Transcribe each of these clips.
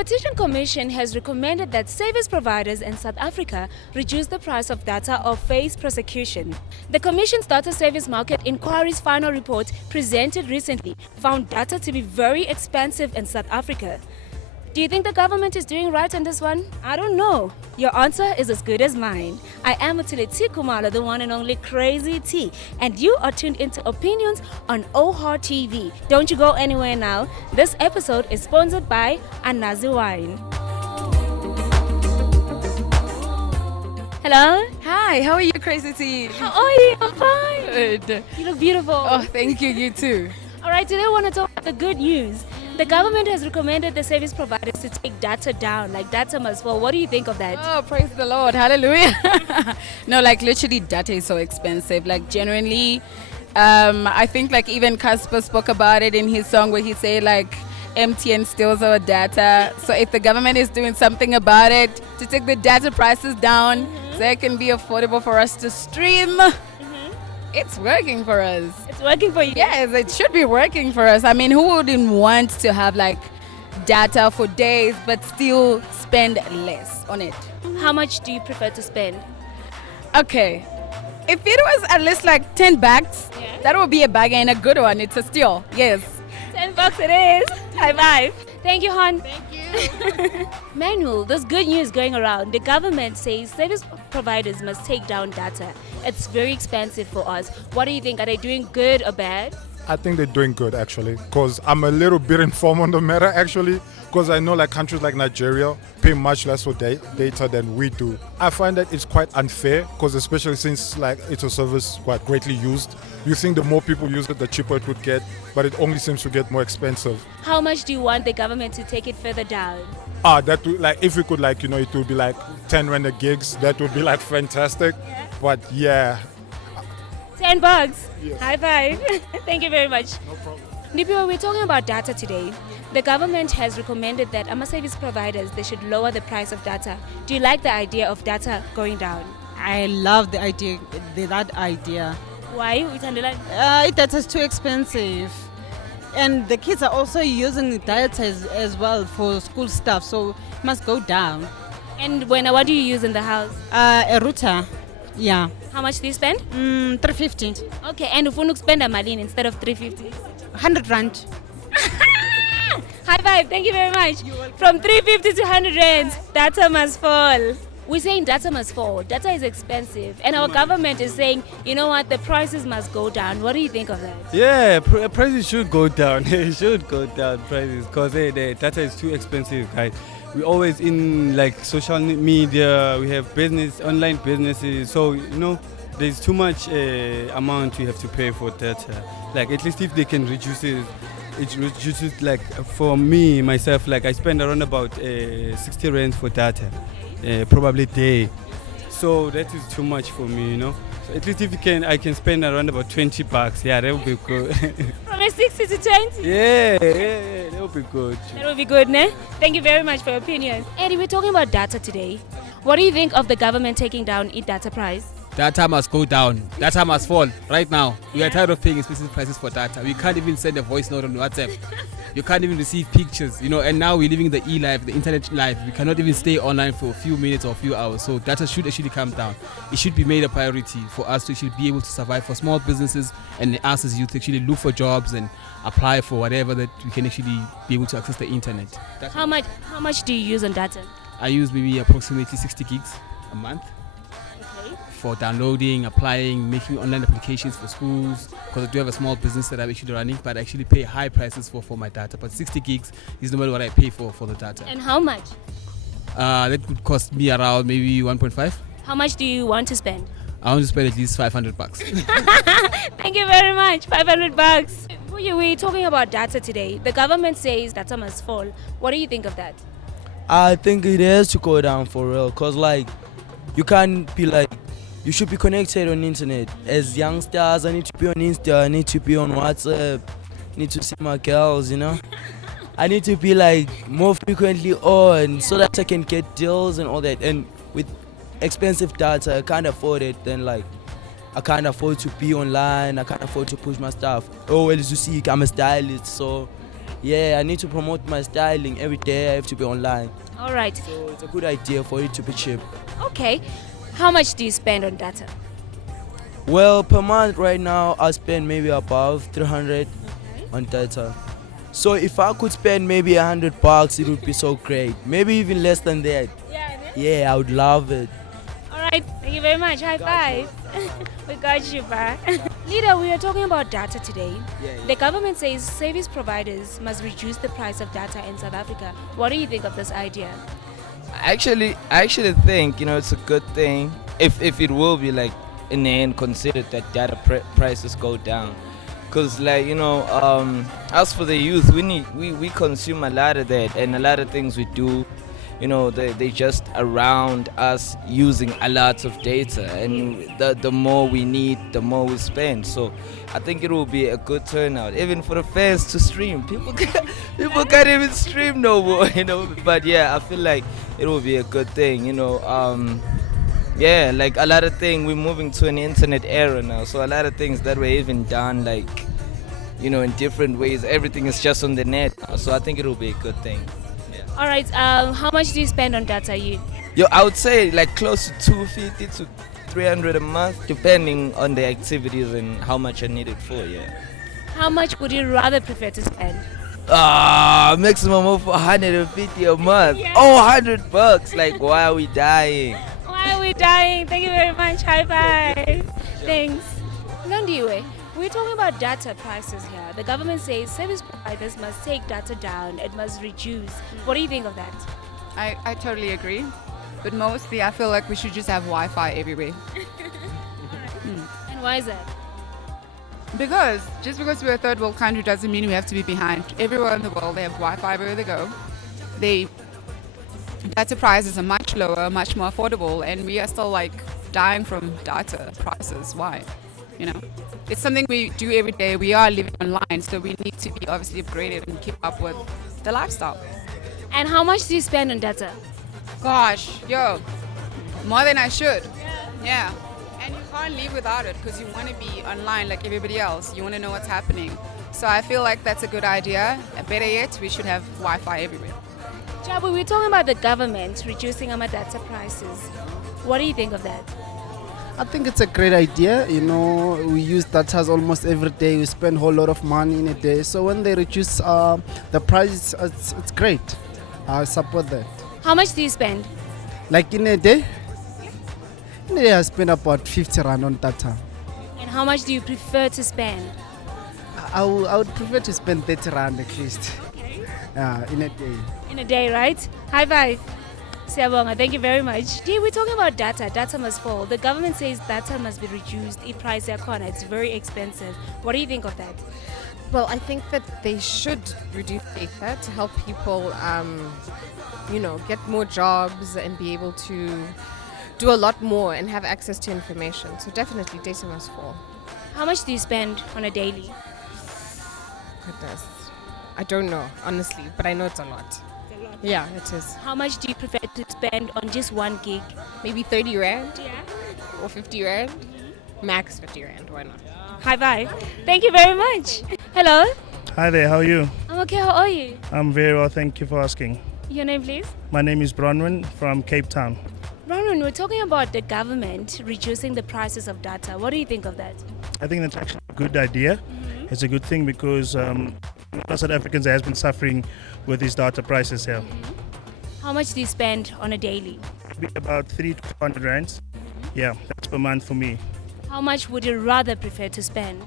Competition Commission has recommended that service providers in South Africa reduce the price of data or face prosecution. The Commission's Data Service Market Inquiry's final report presented recently found data to be very expensive in South Africa. Do you think the government is doing right on this one? I don't know. Your answer is as good as mine. I am Utility Kumalo, the one and only Crazy T, and you are tuned into Opinions on OHA TV. Don't you go anywhere now. This episode is sponsored by Anazi Wine. Hello? Hi, how are you, Crazy T? How are you? I'm fine. Good. You look beautiful. Oh, thank you, you too. All right, today I want to talk about the good news. The government has recommended the service providers to take data down, like data must fall. What do you think of that? Oh, praise the Lord. Hallelujah. No, like literally data is so expensive. Like genuinely, I think like even Casper spoke about it in his song where he said like MTN steals our data. So if the government is doing something about it to take the data prices down so it can be affordable for us to stream, it's working for us. It's working for you? Yes, it should be working for us. I mean, who wouldn't want to have like data for days but still spend less on it? How much do you prefer to spend? Okay. If it was at least like 10 bucks, that would be a bargain, a good one. It's a steal. Yes. $10 it is. High five. Thank you, hon. Thank you. Manuel, there's good news going around. The government says service providers must take down data. It's very expensive for us. What do you think? Are they doing good or bad? I think they're doing good actually, because I'm a little bit informed on the matter actually, because I know like countries like Nigeria pay much less for data than we do. I find that it's quite unfair, because especially since like it's a service quite greatly used. You think the more people use it, the cheaper it would get, but it only seems to get more expensive. How much do you want the government to take it further down? That would, like, if we could, like, it would be like 10 rand a gigs. That would be like fantastic. Yeah. But yeah. $10. Yes. High five. Thank you very much. No problem. Nipiwa, we're talking about data today. The government has recommended that service providers, they should lower the price of data. Do you like the idea of data going down? I love the idea, that idea. Why? Data is too expensive. And the kids are also using data as well for school stuff, so it must go down. And what do you use in the house? A router, yeah. How much do you spend? 350. Okay, and if you spend a million instead of 350? 100 rand. High five, thank you very much. From 350 to 100 rands, data must fall. We're saying data must fall. Data is expensive. And our government is saying, you know what, the prices must go down. What do you think of that? Yeah, prices should go down. It should go down, prices, because the data is too expensive, guys. We always in like social media, we have online businesses. So, there's too much amount we have to pay for data. Like, at least if they can reduce it, it reduces, like, for me, myself, like, I spend around about 60 rands for data. Probably day, so that is too much for me, So at least if I can spend around about $20. Yeah, that would be good. From a 60 to 20? Yeah, that would be good. That would be good, ne? Thank you very much for your opinion. Eddie, we're talking about data today. What do you think of the government taking down data price? Data must go down. Data must fall right now. We are tired of paying expensive prices for data. We can't even send a voice note on WhatsApp. You can't even receive pictures, and now we're living the e-life, the internet life. We cannot even stay online for a few minutes or a few hours. So data should actually come down. It should be made a priority for us to actually be able to survive, for small businesses and us as youth actually look for jobs and apply for whatever that we can actually be able to access the internet. How much do you use on data? I use maybe approximately 60 gigs a month. For downloading, applying, making online applications for schools, because I do have a small business that I'm actually running, but I actually pay high prices for my data. But 60 gigs is normally what I pay for the data. And how much? That would cost me around maybe 1.5. How much do you want to spend? I want to spend at least $500. Thank you very much. $500. We're talking about data today. The government says data must fall. What do you think of that? I think it has to go down for real, because like you can't be like, you should be connected on internet. As youngsters, I need to be on Insta, I need to be on WhatsApp, I need to see my girls, I need to be like more frequently on so that I can get deals and all that. And with expensive data, I can't afford it. Then like, I can't afford to be online, I can't afford to push my stuff. Oh, well, as you see, I'm a stylist, so Yeah, I need to promote my styling every day. I have to be online. All right. So it's a good idea for it to be cheap. Okay. How much do you spend on data? Well, per month right now, I spend maybe above 300 on data. So if I could spend maybe $100, it would be so great. Maybe even less than that. Yeah, I would love it. All right. Thank you very much. High five. We got you, ba. Leader, we are talking about data today. The government says service providers must reduce the price of data in South Africa. What do you think of this idea? I actually think it's a good thing if it will be like in the end considered that data prices go down, because as for the youth, we consume a lot of that, and a lot of things we do, they just around us using a lot of data, and the more we need, the more we spend. So I think it will be a good turnout, even for the fans to stream. People can't even stream no more, But yeah, I feel like it will be a good thing, Yeah, like a lot of things, we're moving to an internet era now. So a lot of things that were even done, in different ways, everything is just on the net now. So I think it will be a good thing. All right. How much do you spend on data, you? I would say like close to 250 to 300 a month, depending on the activities and how much I need it for, yeah. How much would you rather prefer to spend? Maximum of 150 a month. Oh, $100. Like, why are we dying? Why are we dying? Thank you very much. High five. Thanks. Nondiwe, we're talking about data prices here. The government says service providers must take data down. It must reduce. What do you think of that? I totally agree. But mostly I feel like we should just have Wi-Fi everywhere. And why is that? Because just because we're a third world country doesn't mean we have to be behind. Everywhere in the world they have Wi-Fi wherever they go. Data prices are much lower, much more affordable, and we are still dying from data prices. Why? It's something we do every day. We are living online, so we need to be obviously upgraded and keep up with the lifestyle. And how much do you spend on data? Gosh, more than I should. Yeah. And you can't live without it because you want to be online like everybody else. You want to know what's happening. So I feel like that's a good idea. Better yet, we should have Wi-Fi everywhere. Jabu, we're talking about the government reducing our data prices. What do you think of that? I think it's a great idea. We use data almost every day. We spend a whole lot of money in a day. So when they reduce the price, it's great. I support that. How much do you spend? Like in a day? In a day I spend about 50 rand on data. And how much do you prefer to spend? I would prefer to spend 30 rand at least. In a day. In a day, right? High five. Siyabonga, thank you very much. We're talking about data. Data must fall. The government says data must be reduced. Price yakhona, it's very expensive. What do you think of that? Well, I think that they should reduce data to help people, get more jobs and be able to do a lot more and have access to information. So definitely data must fall. How much do you spend on a daily? Goodness. I don't know, honestly, but I know it's a lot. It's a lot. Yeah, it is. How much do you prefer to spend on just 1 gig? Maybe 30 rand? Yeah. Or 50 rand? Max 50 rand, why not? High five. Thank you very much. Hello. Hi there, how are you? I'm okay, how are you? I'm very well, thank you for asking. Your name, please? My name is Bronwyn from Cape Town. Bronwyn, we're talking about the government reducing the prices of data. What do you think of that? I think that's actually a good idea. It's a good thing because South Africans has been suffering with these data prices here. How much do you spend on a daily? About 300 to 400 rands. Yeah, that's per month for me. How much would you rather prefer to spend?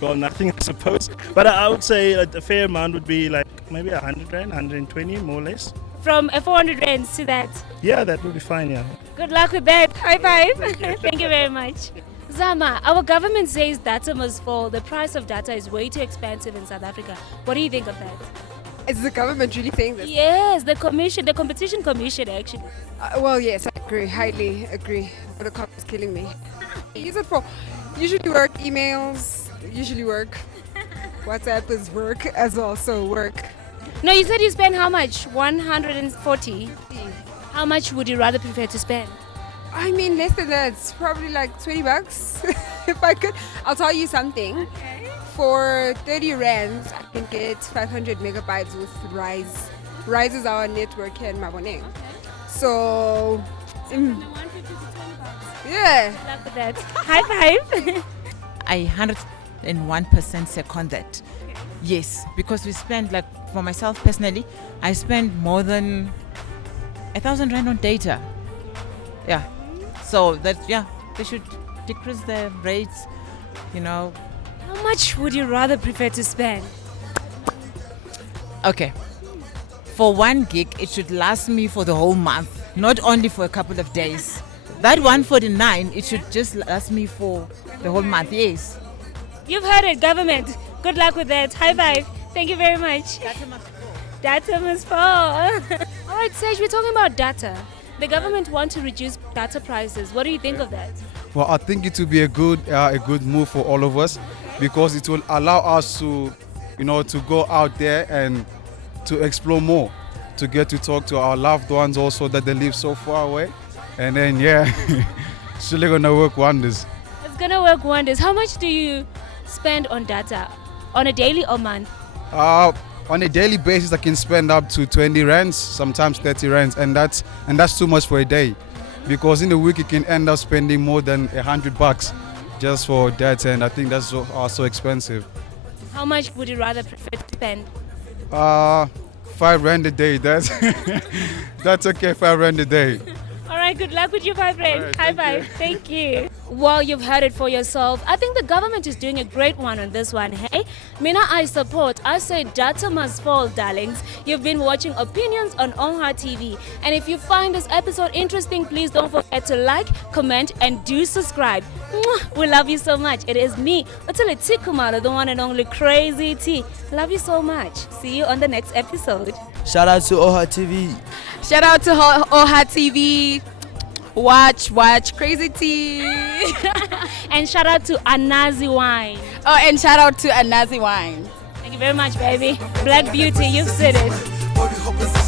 Well, nothing, I suppose. But I would say a fair amount would be like maybe 100 rand, 120, more or less. From a 400 rands to that? Yeah, that would be fine, yeah. Good luck with that. High five. Thank you very much. Zama, our government says data must fall. The price of data is way too expensive in South Africa. What do you think of that? Is the government really saying this? Yes, the competition commission actually. Well, yes, I agree. Highly agree. Vodacom is killing me. Use it for usually work, emails, usually work. WhatsApp is work as well, so work. No, you said you spend how much? 140? How much would you rather prefer to spend? I mean, less than that. It's probably like $20. If I could, I'll tell you something. Okay. For 30 rands, I can get 500 megabytes with Rise. Rise is our network here in Maboneng. So, yeah. Love with that. High five. I 101% second that. Yes, because we spend, like, for myself personally, I spend more than 1,000 rand on data. Yeah. So that, yeah, they should decrease the rates, you know. How much would you rather prefer to spend? Okay. For 1 gig, it should last me for the whole month, not only for a couple of days. That 149, it should just last me for the whole month, yes. You've heard it, government. Good luck with that. High five. Thank you very much. Data must fall. All right, Sage, we're talking about data. The government wants to reduce data prices. What do you think of that? Well, I think it will be a good move for all of us, because it will allow us to, to go out there and to explore more, to get to talk to our loved ones also that they live so far away. And then, yeah, it's really going to work wonders. It's going to work wonders. How much do you spend on data on a daily or month? On a daily basis, I can spend up to 20 rands, sometimes 30 rands, and that's too much for a day, because in a week you can end up spending more than $100 just for data, and I think that's so expensive. How much would you rather prefer to spend? 5 rand a day. That's okay. 5 rand a day. All right, good luck with your 5 rand. Right, High five. Thank you. Well, you've heard it for yourself. I think the government is doing a great one on this one, hey? Mina, I support. I say data must fall, darlings. You've been watching Opinions on OHA TV. And if you find this episode interesting, please don't forget to like, comment, and do subscribe. Mwah! We love you so much. It is me, Utile Tikumalo, the one and only Crazy T. Love you so much. See you on the next episode. Shout out to OHA TV. Shout out to OHA TV. Watch Crazy T. And shout out to Anazi Wine. Oh, and shout out to Anazi Wine. Thank you very much, baby. Black Beauty, you've said it.